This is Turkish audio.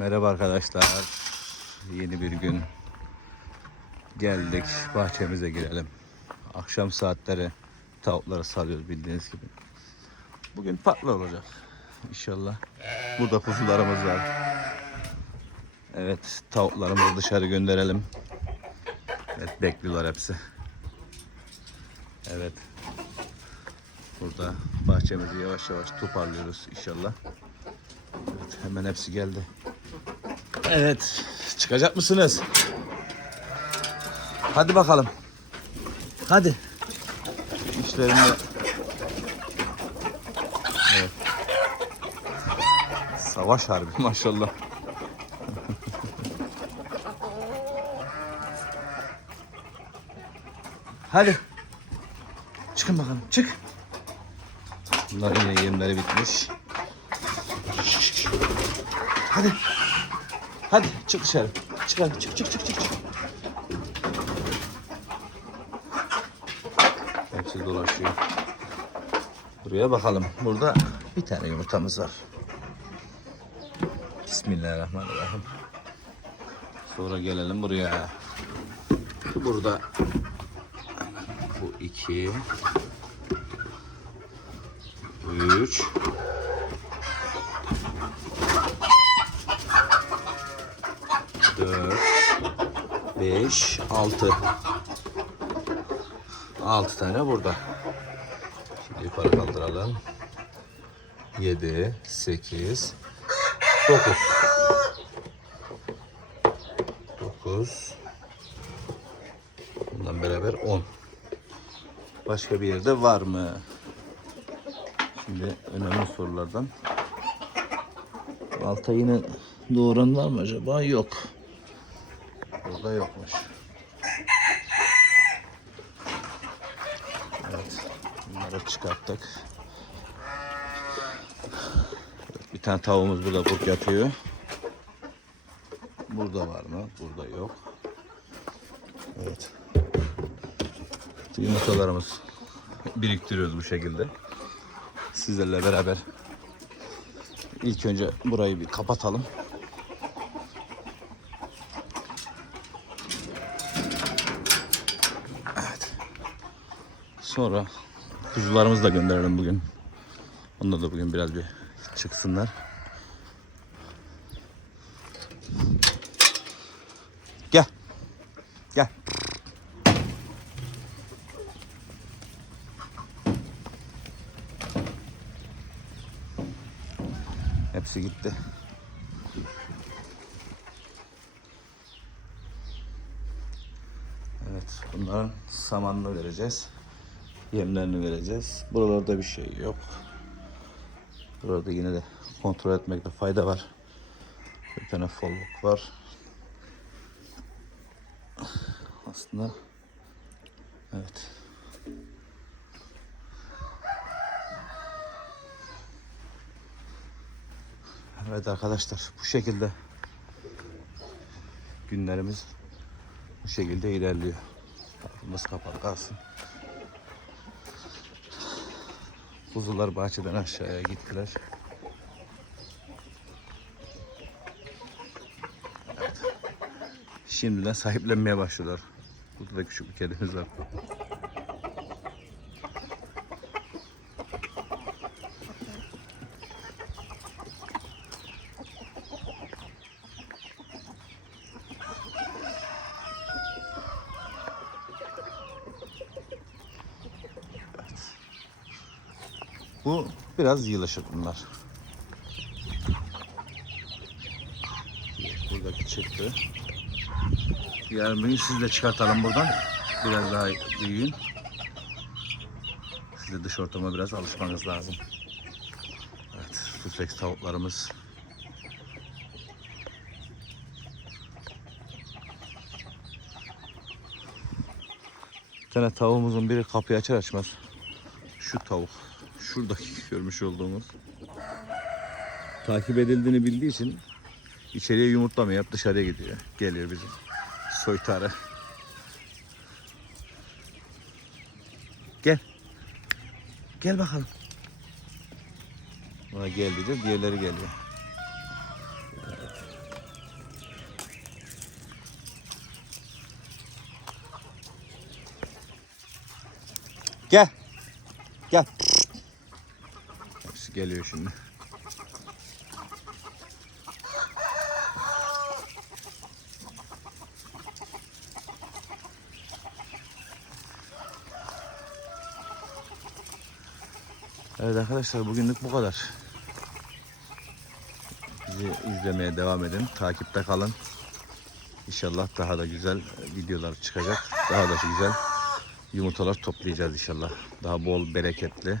Merhaba arkadaşlar. Yeni bir gün. Geldik bahçemize girelim. Akşam saatleri tavukları salıyoruz bildiğiniz gibi. Bugün farklı olacak. İnşallah. Burada kuzularımız var. Evet tavuklarımızı dışarı gönderelim. Evet bekliyorlar hepsi. Evet. Burada bahçemizi yavaş yavaş toparlıyoruz inşallah. Evet, hemen hepsi geldi. Evet, çıkacak mısınız? Hadi bakalım. Hadi. İşlerinde. Evet. Savaş harbi maşallah. Hadi. Çıkın bakalım, çık. Bunların yine yemleri bitmiş. Hadi. Hadi çık dışarı. Çık hadi çık çık çık çık. çık. Hepsi dolaşıyor. Buraya bakalım. Burada bir tane yumurtamız var. Bismillahirrahmanirrahim. Sonra gelelim buraya. Burada bu iki, üç, 4 5 6 6 tane burada. Şimdi yukarı kaldıralım. 7 8 9 9 Bundan beraber 10 Başka bir yerde var mı? Şimdi önemli sorulardan Alta yine doğuran var mı acaba? Yok. Burada yokmuş. Evet. Bunları çıkarttık. Bir tane tavuğumuz burada kurt yatıyor. Burada var mı? Burada yok. Evet. Yumurtalarımız biriktiriyoruz bu şekilde. Sizlerle beraber İlk önce burayı bir kapatalım. Sonra kuzularımızı da gönderelim bugün. Onlar da bugün biraz bir çıksınlar. Gel. Gel. Hepsi gitti. Evet, bunların samanını vereceğiz. Yemlerini vereceğiz. Buralarda bir şey yok. Burada yine de kontrol etmekte fayda var. Bir tane folluk var. Aslında evet. Evet arkadaşlar bu şekilde günlerimiz bu şekilde ilerliyor. Kapımız kapalı kalsın. Kuzular bahçeden aşağıya gittiler. Evet. Şimdiden sahiplenmeye başlıyorlar. Burada da küçük bir kedimiz var. Bu biraz yılışık bunlar. Buradaki çıktı. Yarın bir siz de çıkartalım buradan. Biraz daha büyüyün. Siz de dış ortama biraz alışmanız lazım. Evet, refleks tavuklarımız. Bir tane tavuğumuzun biri kapıyı açar açmaz. Şu tavuk şuradaki görmüş olduğumuz takip edildiğini bildiği için içeriye yumurtlama yap dışarıya gidiyor. Geliyor bizim soytarı. Gel. Gel bakalım. Buna gel diyeceğiz. Diğerleri geliyor. Gel. Gel. Hepsi geliyor şimdi. Evet arkadaşlar bugünlük bu kadar. Bizi izlemeye devam edin. Takipte kalın. İnşallah daha da güzel videolar çıkacak. Daha da güzel yumurtalar toplayacağız inşallah. Daha bol bereketli.